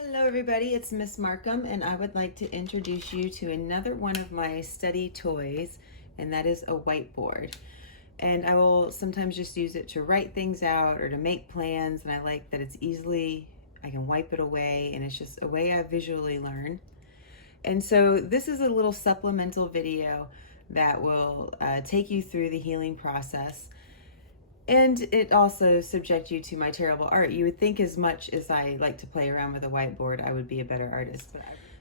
Hello everybody, it's Miss Markham and I would like to introduce you to another one of my study toys, and that is a whiteboard. And I will sometimes just use it to write things out or to make plans, and I like that I can wipe it away and it's just a way I visually learn. And so this is a little supplemental video that will take you through the healing process. And it also subjects you to my terrible art. You would think as much as I like to play around with a whiteboard, I would be a better artist.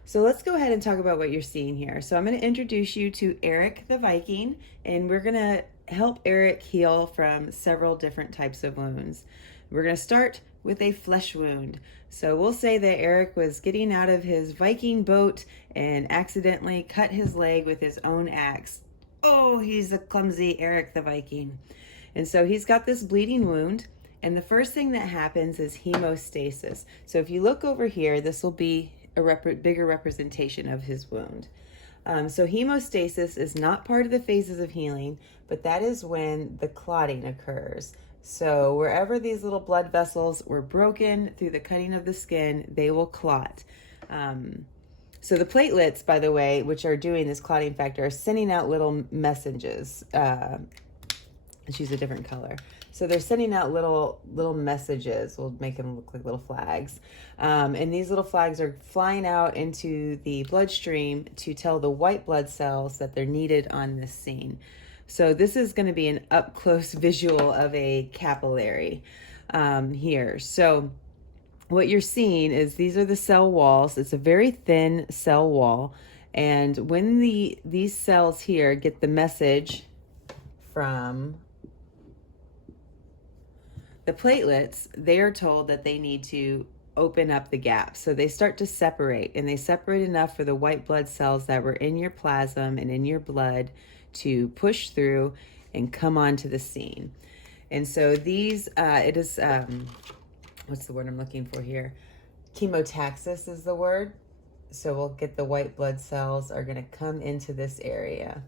So let's go ahead and talk about what you're seeing here. So I'm going to introduce you to Eric the Viking, and we're going to help Eric heal from several different types of wounds. We're going to start with a flesh wound. So we'll say that Eric was getting out of his Viking boat and accidentally cut his leg with his own axe. Oh, he's a clumsy Eric the Viking. And so he's got this bleeding wound, and the first thing that happens is hemostasis. So if you look over here, this will be a bigger representation of his wound. So hemostasis is not part of the phases of healing, but that is when the clotting occurs. So wherever these little blood vessels were broken through the cutting of the skin, they will clot. So the platelets, by the way, which are doing this clotting factor, are sending out little messages. Let's use a different color. So they're sending out little messages. We'll make them look like little flags. And these little flags are flying out into the bloodstream to tell the white blood cells that they're needed on this scene. So this is going to be an up-close visual of a capillary here. So what you're seeing is these are the cell walls. It's a very thin cell wall. And when these cells here get the message from the platelets, they are told that they need to open up the gaps. So they start to separate, and they separate enough for the white blood cells that were in your plasm and in your blood to push through and come onto the scene. And so these, what's the word I'm looking for here? Chemotaxis is the word. So we'll get the white blood cells are going to come into this area.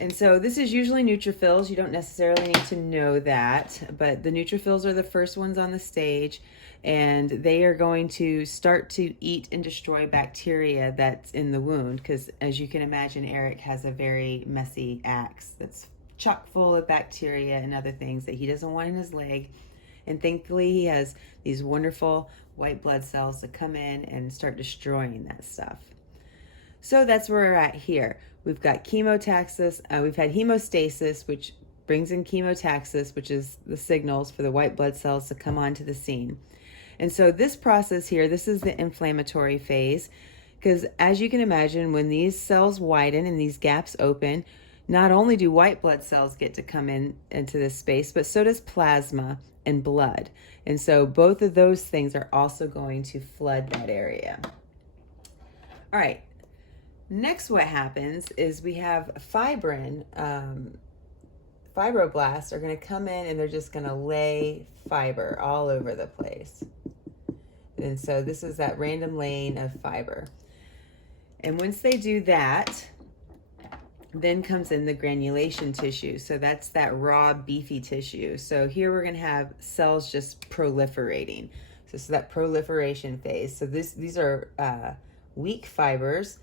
And so this is usually neutrophils. You don't necessarily need to know that, but the neutrophils are the first ones on the stage, and they are going to start to eat and destroy bacteria that's in the wound, because as you can imagine, Eric has a very messy axe that's chock full of bacteria and other things that he doesn't want in his leg. And thankfully, he has these wonderful white blood cells that come in and start destroying that stuff. So that's where we're at here. We've got chemotaxis, we've had hemostasis, which brings in chemotaxis, which is the signals for the white blood cells to come onto the scene. And so this process here, this is the inflammatory phase, because as you can imagine, when these cells widen and these gaps open, not only do white blood cells get to come into this space, but so does plasma and blood. And so both of those things are also going to flood that area. All right. Next, what happens is we have fibroblasts are going to come in, and they're just going to lay fiber all over the place. And so this is that random laying of fiber. And once they do that, then comes in the granulation tissue. So that's that raw, beefy tissue. So here we're going to have cells just proliferating. So this is that proliferation phase. So these are weak fibers,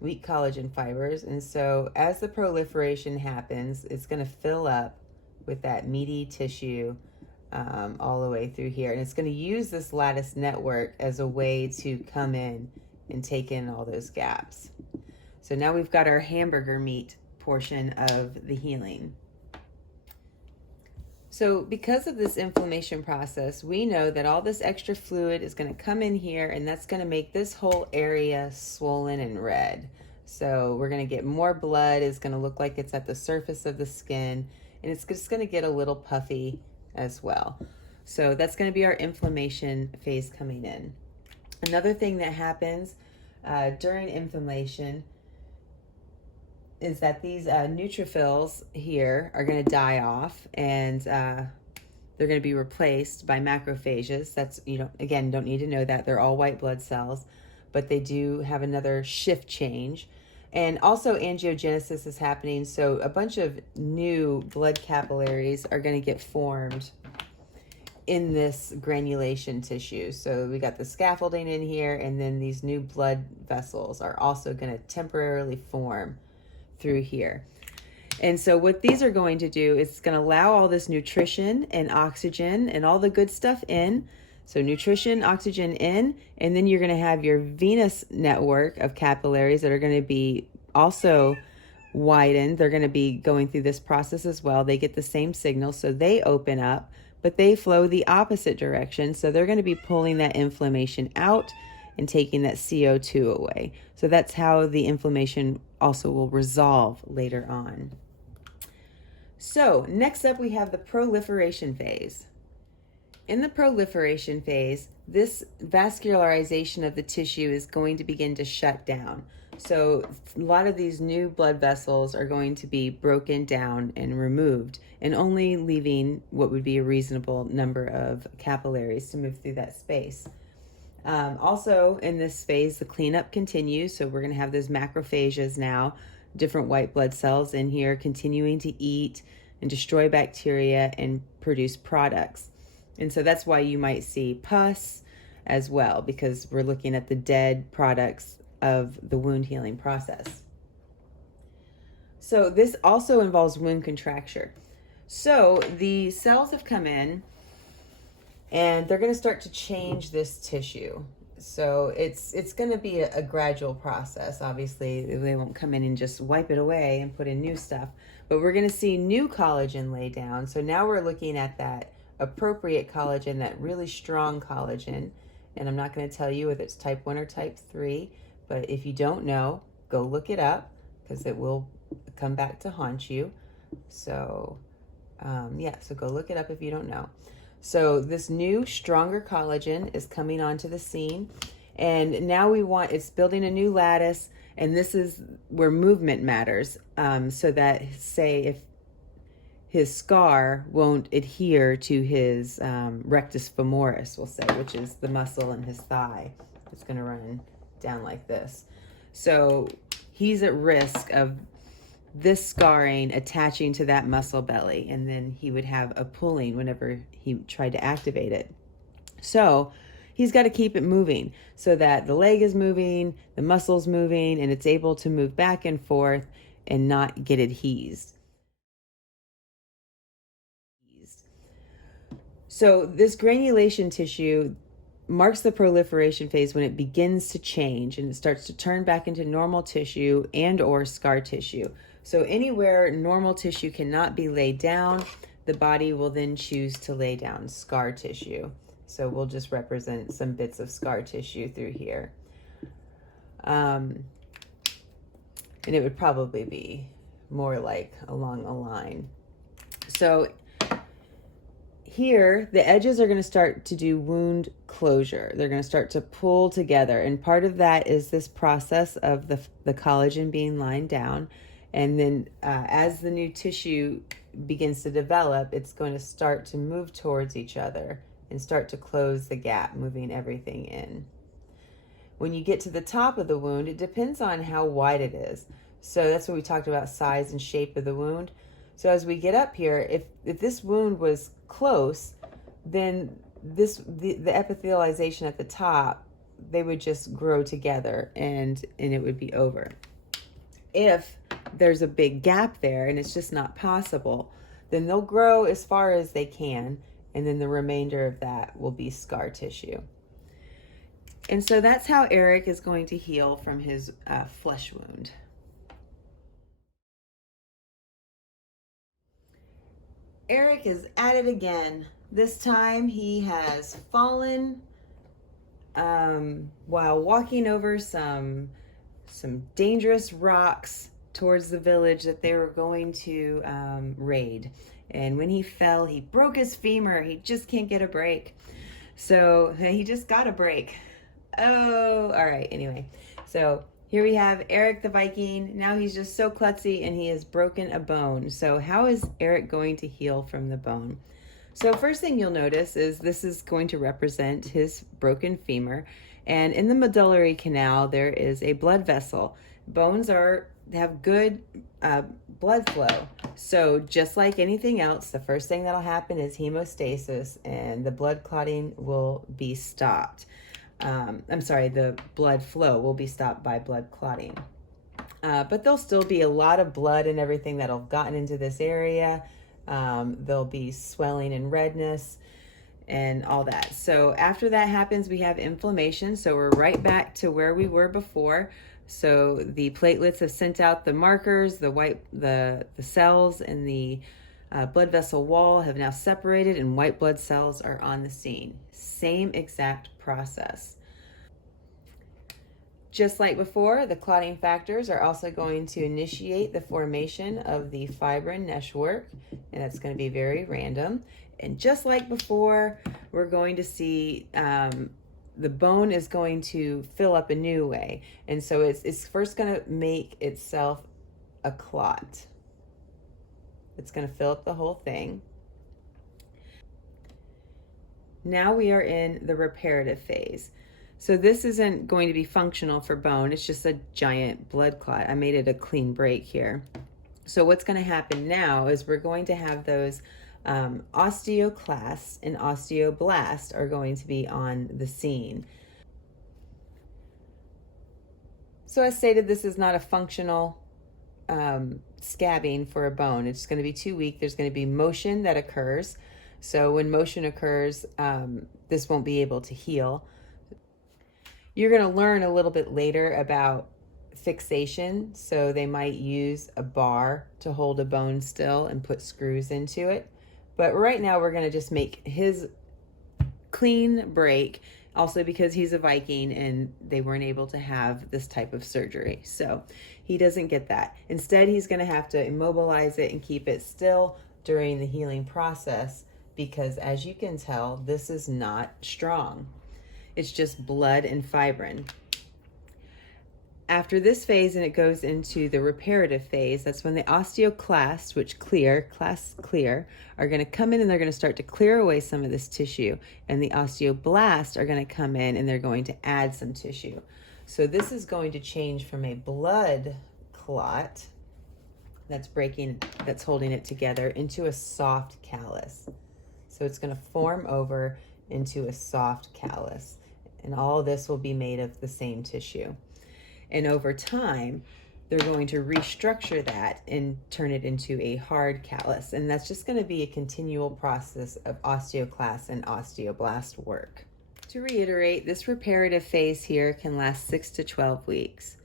weak collagen fibers. And so as the proliferation happens, it's going to fill up with that meaty tissue all the way through here. And it's going to use this lattice network as a way to come in and take in all those gaps. So now we've got our hamburger meat portion of the healing. So because of this inflammation process, we know that all this extra fluid is going to come in here, and that's going to make this whole area swollen and red. So we're going to get more blood. It's going to look like it's at the surface of the skin, and it's just going to get a little puffy as well. So that's going to be our inflammation phase coming in. Another thing that happens during inflammation is that these neutrophils here are going to die off, and they're going to be replaced by macrophages. That's, you don't need to know that. They're all white blood cells, but they do have another shift change. And also angiogenesis is happening, so a bunch of new blood capillaries are going to get formed in this granulation tissue. So we got the scaffolding in here, and then these new blood vessels are also going to temporarily form through here. And so what these are going to do is it's going to allow all this nutrition and oxygen and all the good stuff in. So nutrition, oxygen in, and then you're going to have your venous network of capillaries that are going to be also widened. They're going to be going through this process as well. They get the same signal, so they open up, but they flow the opposite direction. So they're going to be pulling that inflammation out and taking that CO2 away. So that's how the inflammation also will resolve later on. So next up, we have the proliferation phase. In the proliferation phase, this vascularization of the tissue is going to begin to shut down. So a lot of these new blood vessels are going to be broken down and removed, and only leaving what would be a reasonable number of capillaries to move through that space. Also in this phase, the cleanup continues. So we're going to have those macrophages now, different white blood cells in here, continuing to eat and destroy bacteria and produce products. And so that's why you might see pus as well, because we're looking at the dead products of the wound healing process. So this also involves wound contracture. So the cells have come in and they're going to start to change this tissue. So it's going to be a gradual process. Obviously, they won't come in and just wipe it away and put in new stuff, but we're going to see new collagen lay down. So now we're looking at that appropriate collagen, that really strong collagen. And I'm not going to tell you whether it's type 1 or type 3, but if you don't know, go look it up, because it will come back to haunt you. So so go look it up if you don't know. So this new, stronger collagen is coming onto the scene, and now it's building a new lattice, and this is where movement matters, so that, say, if his scar won't adhere to his rectus femoris, we'll say, which is the muscle in his thigh. It's going to run down like this. So he's at risk of this scarring attaching to that muscle belly, and then he would have a pulling whenever he tried to activate it. So he's got to keep it moving so that the leg is moving, the muscle's moving, and it's able to move back and forth and not get adhesed. So this granulation tissue marks the proliferation phase when it begins to change and it starts to turn back into normal tissue and or scar tissue. So anywhere normal tissue cannot be laid down, the body will then choose to lay down scar tissue. So we'll just represent some bits of scar tissue through here. And it would probably be more like along a line. So here, the edges are going to start to do wound closure. They're going to start to pull together. And part of that is this process of the collagen being lined down. And then as the new tissue begins to develop, it's going to start to move towards each other and start to close the gap, moving everything in. When you get to the top of the wound, it depends on how wide it is. So that's what we talked about, size and shape of the wound. So as we get up here, if this wound was close, then the epithelialization at the top, they would just grow together and it would be over. If there's a big gap there and it's just not possible, then they'll grow as far as they can, and then the remainder of that will be scar tissue. And so that's how Eric is going to heal from his flesh wound. Eric is at it again. This time he has fallen while walking over some dangerous rocks towards the village that they were going to raid. And when he fell, he broke his femur. He just can't get a break. So he just got a break. Oh, all right. Anyway, so here we have Eric the Viking. Now he's just so klutzy and he has broken a bone. So how is Eric going to heal from the bone? So first thing you'll notice is this is going to represent his broken femur. And in the medullary canal, there is a blood vessel. Bones are have good blood flow. So just like anything else, the first thing that'll happen is hemostasis, and the blood clotting will be stopped. I'm sorry, the blood flow will be stopped by blood clotting. But there'll still be a lot of blood and everything that'll have gotten into this area. There'll be swelling and redness and all that. So after that happens, we have inflammation. So we're right back to where we were before. So the platelets have sent out the markers, the cells and the blood vessel wall have now separated, and white blood cells are on the scene. Same exact process. Just like before, the clotting factors are also going to initiate the formation of the fibrin meshwork, and it's going to be very random. And just like before, we're going to see the bone is going to fill up a new way. And so it's first going to make itself a clot. It's going to fill up the whole thing. Now we are in the reparative phase. So this isn't going to be functional for bone. It's just a giant blood clot. I made it a clean break here. So what's going to happen now is we're going to have those osteoclasts and osteoblasts are going to be on the scene. So as stated, this is not a functional scabbing for a bone. It's going to be too weak. There's going to be motion that occurs. So when motion occurs, this won't be able to heal. You're going to learn a little bit later about fixation. So they might use a bar to hold a bone still and put screws into it. But right now we're going to just make his clean break, also because he's a Viking and they weren't able to have this type of surgery. So he doesn't get that. Instead, he's going to have to immobilize it and keep it still during the healing process, because as you can tell, this is not strong. It's just blood and fibrin. After this phase, and it goes into the reparative phase, that's when the osteoclasts, which clasts clear, are going to come in and they're going to start to clear away some of this tissue. And the osteoblasts are going to come in and they're going to add some tissue. So this is going to change from a blood clot that's holding it together into a soft callus. So it's going to form over into a soft callus. And all this will be made of the same tissue. And over time, they're going to restructure that and turn it into a hard callus. And that's just going to be a continual process of osteoclast and osteoblast work. To reiterate, this reparative phase here can last 6 to 12 weeks.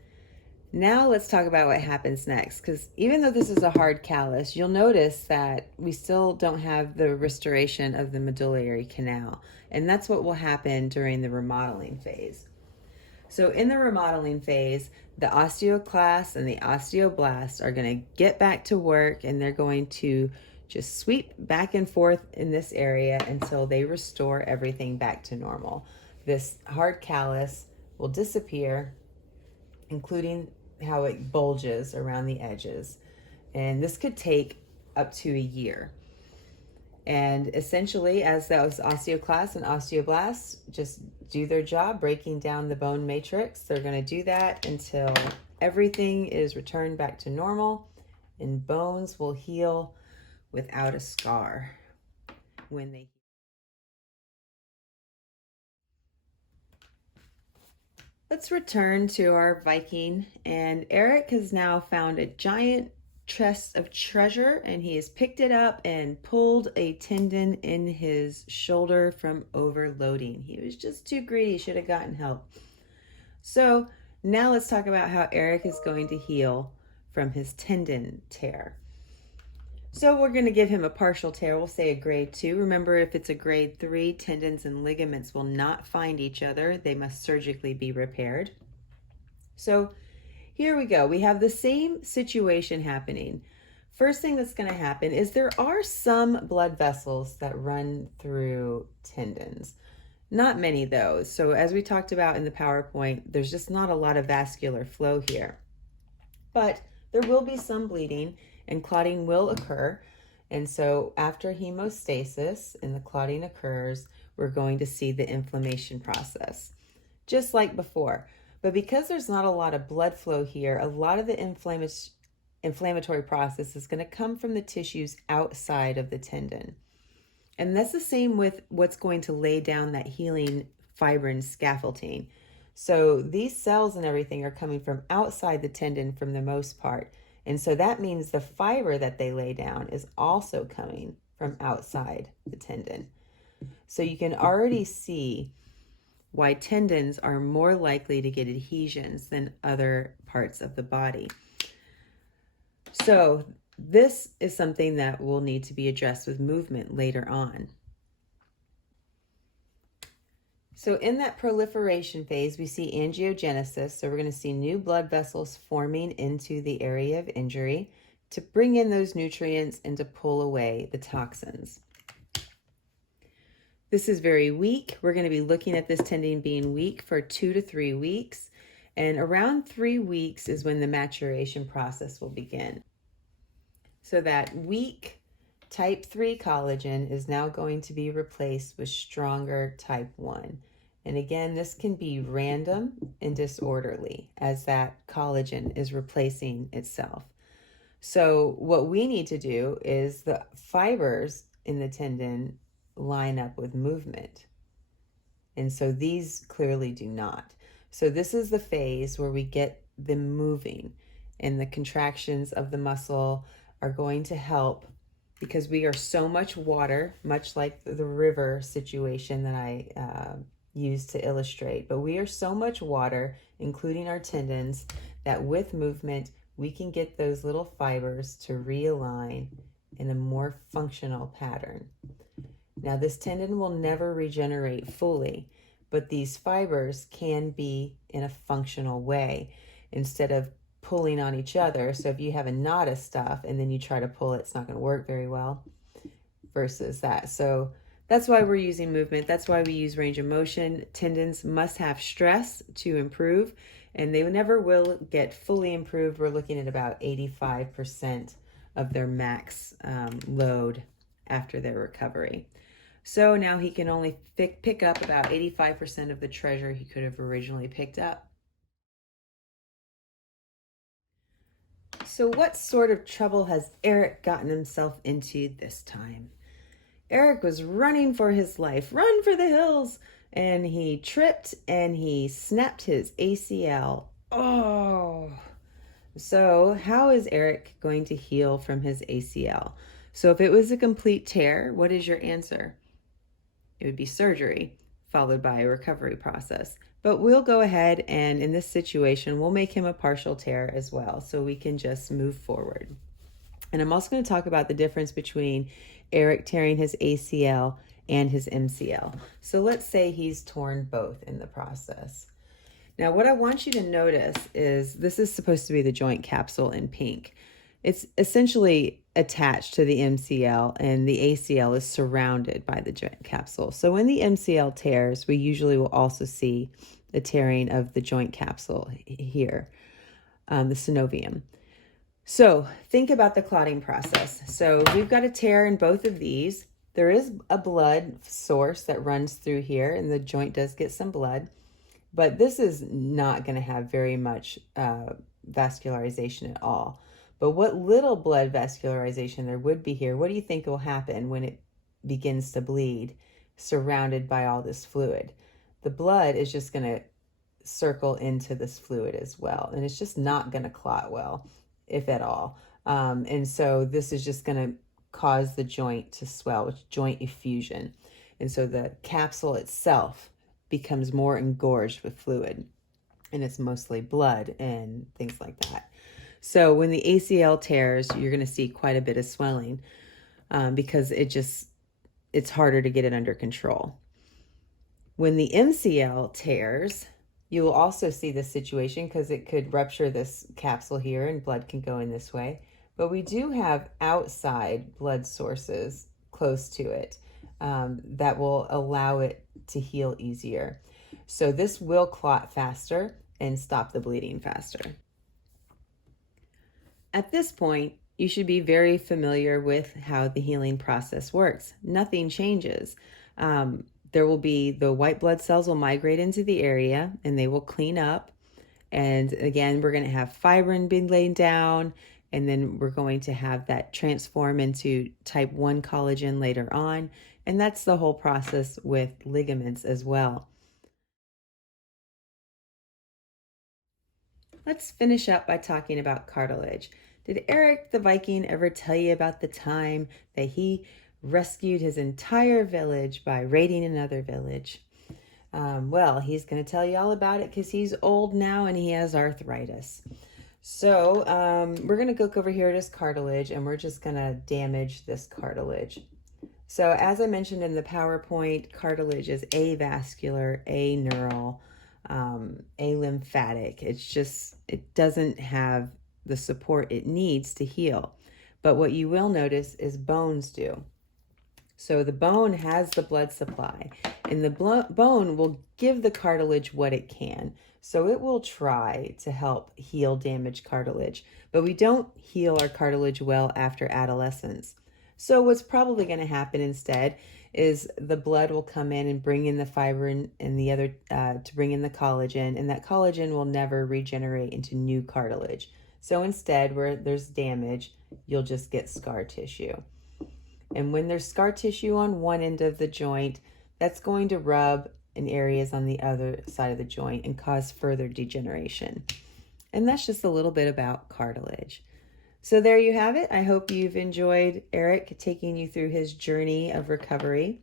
Now let's talk about what happens next, because even though this is a hard callus, you'll notice that we still don't have the restoration of the medullary canal. And that's what will happen during the remodeling phase. So in the remodeling phase, the osteoclasts and the osteoblasts are going to get back to work, and they're going to just sweep back and forth in this area until they restore everything back to normal. This hard callus will disappear, including how it bulges around the edges. And this could take up to a year. And essentially, as those osteoclasts and osteoblasts just do their job breaking down the bone matrix, they're going to do that until everything is returned back to normal and bones will heal without a scar when they. Let's return to our Viking, and Eric has now found a giant chest of treasure, and he has picked it up and pulled a tendon in his shoulder from overloading. He was just too greedy, should have gotten help. So now let's talk about how Eric is going to heal from his tendon tear. So we're going to give him a partial tear. We'll say a grade 2. Remember, if it's a grade 3, tendons and ligaments will not find each other. They must surgically be repaired. So here we go. We have the same situation happening. First thing that's going to happen is there are some blood vessels that run through tendons. Not many though. So as we talked about in the PowerPoint, there's just not a lot of vascular flow here. But there will be some bleeding and clotting will occur. And so after hemostasis and the clotting occurs, we're going to see the inflammation process, just like before. But because there's not a lot of blood flow here, a lot of the inflammatory process is going to come from the tissues outside of the tendon. And that's the same with what's going to lay down that healing fibrin scaffolding. So these cells and everything are coming from outside the tendon for the most part. And so that means the fiber that they lay down is also coming from outside the tendon. So you can already see why tendons are more likely to get adhesions than other parts of the body. So this is something that will need to be addressed with movement later on. So in that proliferation phase, we see angiogenesis. So we're going to see new blood vessels forming into the area of injury to bring in those nutrients and to pull away the toxins. This is very weak. We're going to be looking at this tendon being weak for 2 to 3 weeks. And around 3 weeks is when the maturation process will begin. So that weak type 3 collagen is now going to be replaced with stronger type 1. And again, this can be random and disorderly as that collagen is replacing itself. So what we need to do is the fibers in the tendon line up with movement. And so these clearly do not. So this is the phase where we get them moving, and the contractions of the muscle are going to help because we are so much water, much like the river situation that I used to illustrate. But we are so much water, including our tendons, that with movement, we can get those little fibers to realign in a more functional pattern. Now, this tendon will never regenerate fully, but these fibers can be in a functional way instead of pulling on each other. So if you have a knot of stuff and then you try to pull it, it's not going to work very well versus that. So that's why we're using movement. That's why we use range of motion. Tendons must have stress to improve, and they never will get fully improved. We're looking at about 85% of their max load after their recovery. So now he can only pick up about 85% of the treasure he could have originally picked up. So what sort of trouble has Eric gotten himself into this time? Eric was running for his life, run for the hills, and he tripped and he snapped his ACL. Oh, so how is Eric going to heal from his ACL? So if it was a complete tear, what is your answer? It would be surgery followed by a recovery process. But we'll go ahead and in this situation, we'll make him a partial tear as well so we can just move forward. And I'm also going to talk about the difference between Eric tearing his ACL and his MCL. So let's say he's torn both in the process. Now, what I want you to notice is this is supposed to be the joint capsule in pink. It's essentially attached to the MCL, and the ACL is surrounded by the joint capsule. So when the MCL tears, we usually will also see the tearing of the joint capsule here, the synovium. So think about the clotting process. So we've got a tear in both of these. There is a blood source that runs through here, and the joint does get some blood, but this is not going to have very much vascularization at all. But what little blood vascularization there would be here, what do you think will happen when it begins to bleed, surrounded by all this fluid? The blood is just going to circle into this fluid as well, and it's just not going to clot well, if at all. And so this is just going to cause the joint to swell, with joint effusion. And so the capsule itself becomes more engorged with fluid, and it's mostly blood and things like that. So when the ACL tears, you're going to see quite a bit of swelling because it's harder to get it under control. When the MCL tears, you will also see this situation because it could rupture this capsule here and blood can go in this way. But we do have outside blood sources close to it that will allow it to heal easier. So this will clot faster and stop the bleeding faster. At this point, you should be very familiar with how the healing process works. Nothing changes. There will be the white blood cells will migrate into the area and they will clean up. And again, we're going to have fibrin being laid down, and then we're going to have that transform into type 1 collagen later on. And that's the whole process with ligaments as well. Let's finish up by talking about cartilage. Did Eric the Viking ever tell you about the time that he rescued his entire village by raiding another village? Well, he's going to tell you all about it because he's old now and he has arthritis. So we're going to look over here at his cartilage, and we're just going to damage this cartilage. So as I mentioned in the PowerPoint, cartilage is avascular, aneural, alymphatic. It doesn't have the support it needs to heal. But what you will notice is bones do. So the bone has the blood supply, and the bone will give the cartilage what it can. So it will try to help heal damaged cartilage, but we don't heal our cartilage well after adolescence. So what's probably going to happen instead is the blood will come in and bring in the fibrin and the other to bring in the collagen, and that collagen will never regenerate into new cartilage. So instead, where there's damage, you'll just get scar tissue. And when there's scar tissue on one end of the joint, that's going to rub in areas on the other side of the joint and cause further degeneration. And that's just a little bit about cartilage. So there you have it. I hope you've enjoyed Eric taking you through his journey of recovery.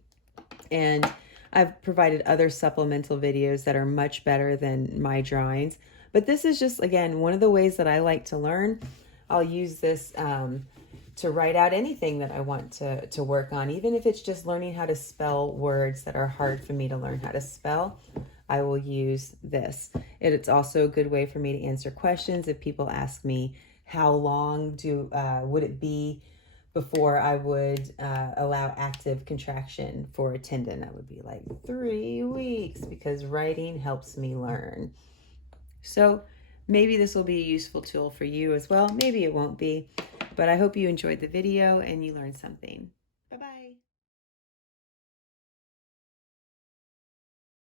And I've provided other supplemental videos that are much better than my drawings. But this is just, again, one of the ways that I like to learn. I'll use this to write out anything that I want to work on, even if it's just learning how to spell words that are hard for me to learn how to spell. I will use this. It's also a good way for me to answer questions. If people ask me, how long would it be before I would allow active contraction for a tendon? I would be like 3 weeks, because writing helps me learn. So maybe this will be a useful tool for you as well. Maybe it won't be, but I hope you enjoyed the video and you learned something.